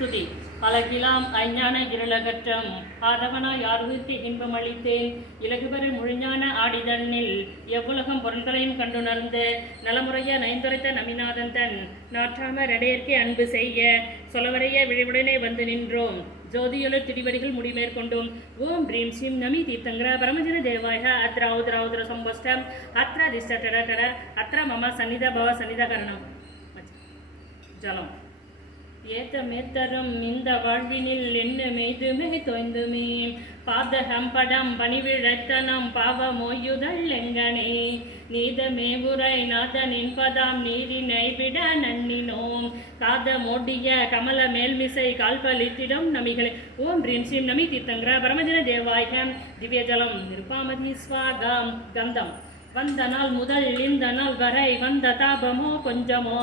துதி அழகிலாம் ஐஞான இருளகற்றம் ஆதவனா யாருக்கு இன்பம் அளித்தேன் இலகுபெரு முழுஞான ஆடிதன்னில் எவ்வுலகம் பொருள்களையும் கண்டுணர்ந்து நலமுறைய நைந்துரைத்த நமிநாதன் தன் நாற்றாம ரெடையற்கே அன்பு செய்ய சொலவரைய விழிவுடனே வந்து நின்றோம் ஜோதியுள்ள திடிவடிகள் முடிமேற்கொண்டும் ஓம் ப்ரீம் ஸ்ரீம் நமி தீர்த்தங்கர பரமஜன தேவாய அத்ர ஔத்ர சம்பஸ்டம் அத்ர திஷ்ட டட டட அத்ர மம சன்னித பவ சன்னித கரணம் ஜலம் ஏத்தமேத்தரும் இந்த வாழ்வினில் என்ன மெய்துமே தொய்ந்துமே பாதகம் படம் பணிவிழத்தனம் பாவமோயுதல் எங்கனே நீதமே உரை நாதனின் பதாம் நீரினை விட நன்னினோம் காத மோடிய கமல மேல்மிசை கால்பலித்திடம் நமிகளே ஓம் ப்ரீம் ஸ்ரீம் நமி தீர்த்தங்கர பரமஜன தேவாயம் திவ்ய ஜலம் நிருபாமதி ஸ்வாகம் கந்தம் வந்த நாள் முதல் இந்த நாள் வரை வந்த தாபமோ கொஞ்சமோ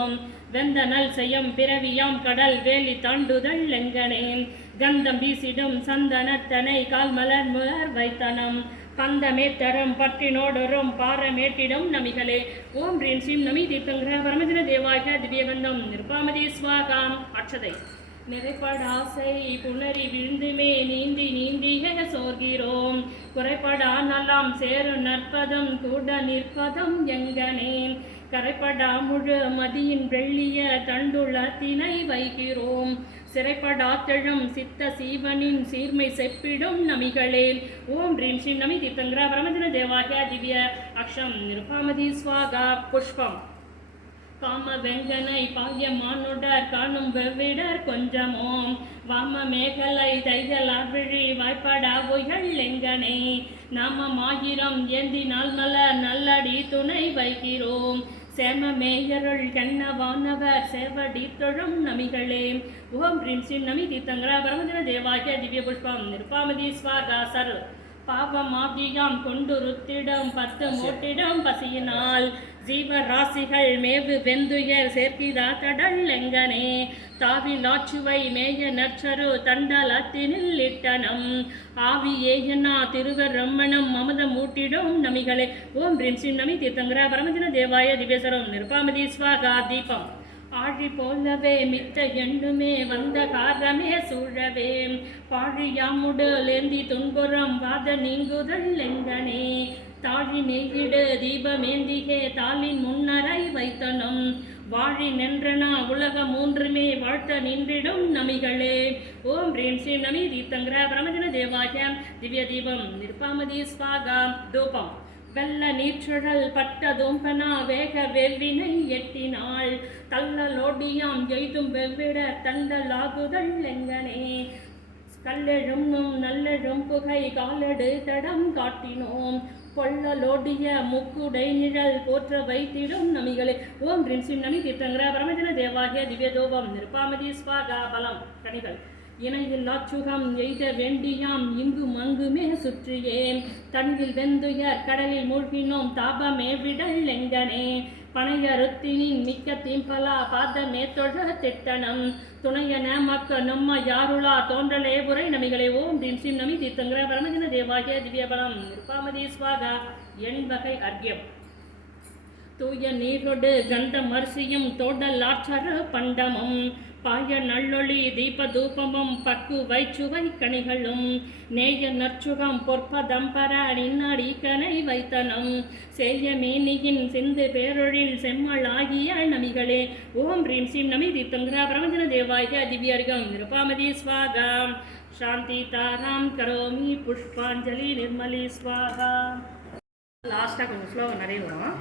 வெந்த நல் செய்யம் பிறவியாம் கடல் வேலி தாண்டுதல் எங்கனேன் கந்தம் வீசிடும் சந்தனத்தனை கால்மலர் முலர் வைத்தனம் பந்தமேத்தரம் பற்றினோடரும் பாரமேட்டிடும் நமிகளே ஓம் ப்ரீம் ஸ்ரீம் நமி தீர்த்தங்கர பரமஜன தேவாய திவ்யகந்தம் நிருபாமதி ஸ்வாகாம் அட்சதை நிறைப்படாசை புணரி விழுந்துமே நீந்தி நீந்திய சோர்கிறோம் குறைப்படா நல்லாம் சேரு நற்பதம் கூட நிற்பதம் எங்கனே கரைப்படா முழு மதியின் வெள்ளிய தண்டுளத்தினை வைக்கிறோம் சிறைப்படாத்தெழும் சித்த சீவனின் சீர்மை செப்பிடும் நமிகளே ஓம் ப்ரீம் ஸ்ரீம் நமி தீர்த்தங்கர பரமஜன தேவாய திவ்ய அக்ஷம் நிருபாமதி ஸ்வாகா புஷ்பம் காம வெங்கனை பாயமானுடர் காணும் வெவ்விடர் கொஞ்சமோம் வாம மேகலை தைகளார் விழி வாய்ப்படா பொய்கள் எங்கனே நாமமாயிரம் ஏந்தி நாள் மலர் நல்லடி துணை வைக்கிறோம் சேம மேயருள் கண்ணவானவர் சேவடி தொழும் நமிகளே ஓம் ப்ரீம் ஸ்ரீம் நமி தீர்த்தங்கர பரமஜன தேவாய திவ்ய புஷ்பம் நிருபாமதி ஸ்வாகா சரு பாவமாகியாம் கொண்டு ருத்திடம் 10 மோட்டிடம் பசியினால் ஜீவராசிகள் மேவு வெந்துயர் சேர்க்கிறா கடல் எங்கனே தாவிலாச்சுவை மேய நற்சரு தண்டலத்தினில் இட்டனம் ஆவி ஏயனா திருவர் ரம்மணம் மமத மூட்டிடும் நமிகளே ஓம் ப்ரீம் ஸ்ரீம் நமி தீர்த்தங்கர பரமஜன தேவாய திவ்யசரம் நிருபாமதி ஸ்வாகா தீபம் ஆழி போலவே மித்த எண்ணுமே வந்த காரமே சூழவே பாழியாமுடலேந்தி துன்புறம் வாத நீங்குதல் எங்கனே தாழி நெய்யிடு தீபமேந்திகே தாளின் முன்னரை வைத்தனம் வாழி நின்றனா உலக மூன்றுமே வாழ்த்த நின்றிடும் நமிகளே ஓம் ப்ரீம் ஸ்ரீம் நமி தீர்த்தங்கர பரமஜன தேவாய திவ்ய தீபம் நிருபாமதி ஸ்வாகா தூபம் வெள்ள நீர்ச்சுழல் பட்ட தூம்பனா வேக வெவ்வினை எட்டினாள் தள்ளலோடியாம் எய்தும் வெவ்விட தண்டலாகுதல் எங்கனே கல்லெழும் நல்லெழும் புகை காலடு தடம் காட்டினோம் பொள்ளலோடிய முக்குடை நிழல் போற்ற வைத்திடும் நமிகளே ஓம் ப்ரீம் ஸ்ரீம் நமி தீர்த்தங்கர பரமஜன தேவாய திவ்ய தூபம் நிருபாமதி ஸ்வாகா பலம் கனிகள் இணையில்லாச்சுகம் எய்த வேண்டியாம் இங்கும் அங்குமே சுற்றியேன் தன்னில் வெந்துயர் கடலில் மூழ்கினோம் தாபமே விடல் எங்கனே பனையருத்தினின் மிக்க தீம்பலா பாதமே தொழ திட்டனம் துணையன மக்க நம்ம யாருளா தோன்றலே புரை நமிகளே ஓம் ப்ரீம் ஸ்ரீம் நமி தீர்த்தங்கர பரமஜன தேவாய திவ்யபலம் நிருபாமதி ஸ்வாகா எண்வகை அர்க்யம் தூய நீரொடு கந்த மரிசியும் தோடலாற்றரு பண்டமும் பாய நல்லொளி தீப தூபமும் பக்கு வைச்சுவை கனிகளும் நேய நற்சுகம் பொற்பதம்பர நின்னாடி கனை வைத்தனம் சேய மேனியின் சிந்து பேரொழில் செம்மல் ஆகிய நமிகளே ஓம் ப்ரீம் ஸ்ரீம் நமி தீர்த்தங்கர பரமஜன தேவாய திவ்யர்கம் நிருபாமதி ஸ்வாகா சாந்தி தாராம் கரோமி புஷ்பாஞ்சலி நிர்மலி ஸ்வாகா லாஸ்ட்டாக கொஞ்சம் ஸ்லோகம் நிறைய வரும்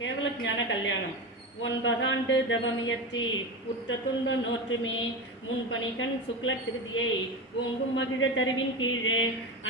கேவல ஞான கல்யாணம் 9 ஆண்டு தவமியற்றி உத்த துன்ப நோற்றுமே முன்பணிகண் சுக்ல திருதியை ஓங்கும் மகிழ தருவின் கீழே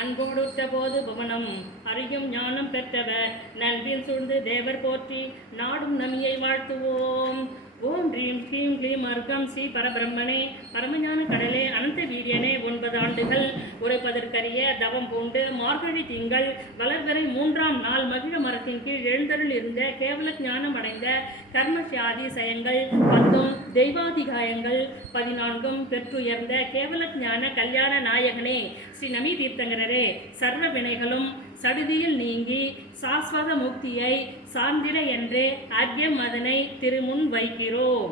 அன்போடுத்த போது புவனம் அறியும் ஞானம் பெற்றவர் நல்வின் சூழ்ந்து தேவர் போற்றி நாடும் நமியை வாழ்த்துவோம் ஓம் ப்ரீம் ஸ்ரீம் க்ளீம் அர்க்கம் ஸ்ரீ பரபிரம்மனே பரமஞான கடலே அனந்த வீரியனே 9 ஆண்டுகள் உரைப்பதற்கரிய தவம் பூண்டு மார்கழி திங்கள் வளர்வரை 3ஆம் நாள் மகிழ மரத்தின் கீழ் எழுந்தருள் இருந்த கேவல ஞானம் அடைந்த கர்மசியாதி சயங்கள் 10 தெய்வாதிகாயங்கள் 14 பெற்றுயர்ந்த கேவல ஞான கல்யாண நாயகனே ஸ்ரீ நமி தீர்த்தங்கரரே சர்வ வினைகளும் சடுதியில் நீங்கி சாஸ்வத முக்தியை சார்ந்திட என்றே அர்க்கியம் அதனை திருமுன் வைக்கிறோம்.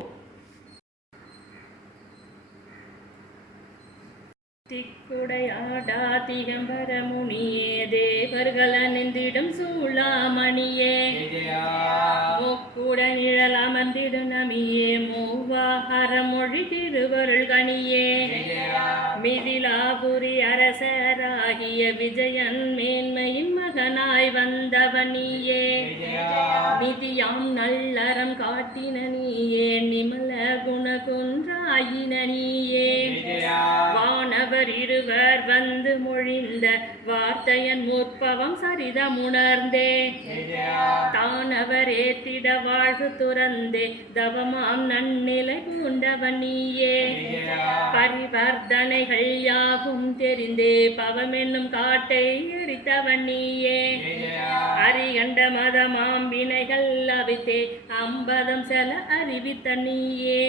திக்குடையாடா திகம்பர முனியே தேவர்கள் அணிந்திடும் சூளாமணியே முக்குட நிழல் அமர்ந்திடு நமியே மூவாஹர மொழி திருவருள் கணியே மிதிலாபுரி அரசராகிய விஜயன் மேன்மையின் மகனாய் வந்தவனியே நிதியாம் நல்லறம் காட்டின நீயே நிமல குணகுன்றாயின நீயே வானவர் இருவர் வந்து மொழிந்த வார்த்தையன் முற்பவம் சரிதமுணர்ந்தே தானவர் ஏத்திட வாழ்வு துறந்தே தவமாம் நன்னிலை பூண்டவன் நீயே பரிவர்த்தனைகள் யாவும் தெரிந்தே பவமென்னும் காட்டை எரித்தவன் நீயே அரிகண்ட மதமாம் வினைகள் அவித்தே அம்பதம் செல அறிவித்த நீயே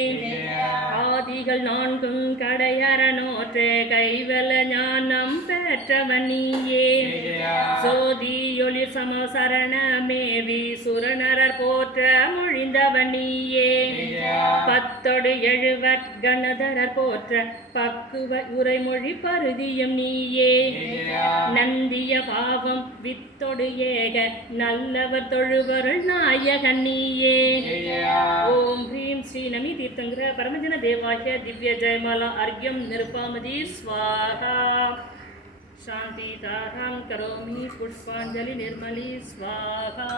ஆதிகள் நான்கும் கடையற நோற்ற கைவல ஞானம் பெற்றவன் நீயே சோதியொளிர் சமசரணமேவி சுரநரர் போற்ற மொழிந்தவன் நீயே பத்தொடு எழுவர் கணதரர் போற்ற பக்குவ உரைமொழி பருதியும் நீயே நந்திய பாவம் வித்தொடு ஏக நல்லவர் தொழுவருள் நாயகன் நீயே. ஓம் ஹ்ரீம் ஸ்ரீ நமி தீர்த்தங்கிர பரமஜன தேவாய திவ்ய ஜெயமாலா அர்க்யம் நிருபாமதி ஸ்வாஹா சாந்தி தாராம் கரோமி புஷ்பாஞ்சலி நிர்மலி ஸ்வாஹா.